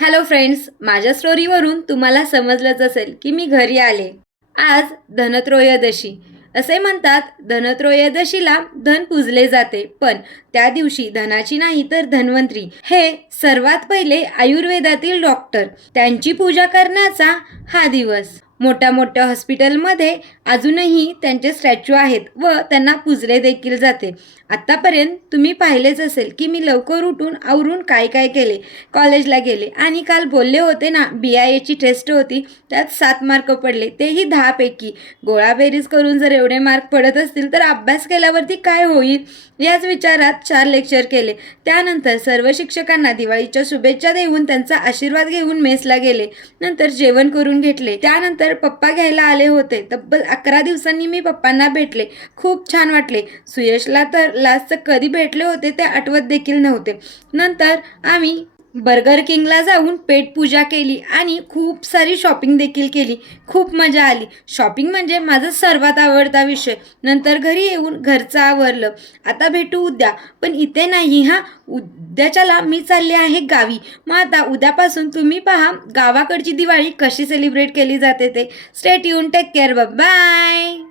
Hello friends, माझ्या स्टोरीवरून तुम्हाला समजलंच असेल की मी घरी आले. आज धनत्रयोदशी. असे म्हणतात धनत्रयोदशीला धन पूजले जाते, पण त्या दिवशी धनाची नाही तर धन्वंतरी हे सर्वात पहिले आयुर्वेदातील डॉक्टर त्यांची पूजा करण्याचा हा दिवस. मोठ्या मोठ्या हॉस्पिटलमध्ये अजूनही त्यांचे स्टॅच्यू आहेत व त्यांना पूजले देखील जाते. आत्तापर्यंत तुम्ही पाहिलेच असेल की मी लवकर उठून आवरून काय काय केले. कॉलेजला गेले आणि काल बोलले होते ना, BIAची टेस्ट होती, त्यात 7 मार्क पडले, तेही 10 पैकी. गोळाबेरीज करून जर एवढे मार्क पडत असतील तर अभ्यास केल्यावरती काय होईल, याच विचारात 4 लेक्चर केले. त्यानंतर सर्व शिक्षकांना दिवाळीच्या शुभेच्छा देऊन त्यांचा आशीर्वाद घेऊन मेसला गेले. नंतर जेवण करून घेतले. त्यानंतर पप्पा घ्यायला आले होते. तब्बल 11 दिवसांनी मी पप्पांना भेटले. खूप छान वाटले. सुयशला तर लास्ट कधी भेटले होते ते आठवत देखील नव्हते. नंतर आम्ही बर्गर किंगला जाऊन पेटपूजा केली आणि खूप सारी शॉपिंग देखील केली. खूप मजा आली. शॉपिंग म्हणजे माझा सर्वात आवडता विषय. नंतर घरी येऊन घरचं आवरलं. आता भेटू उद्या, पण इथे नाही हां. उद्याच्याला मी चालले आहे गावी. मग आता उद्यापासून तुम्ही पहा गावाकडची दिवाळी कशी सेलिब्रेट केली जाते ते. Stay tuned, take care, bye.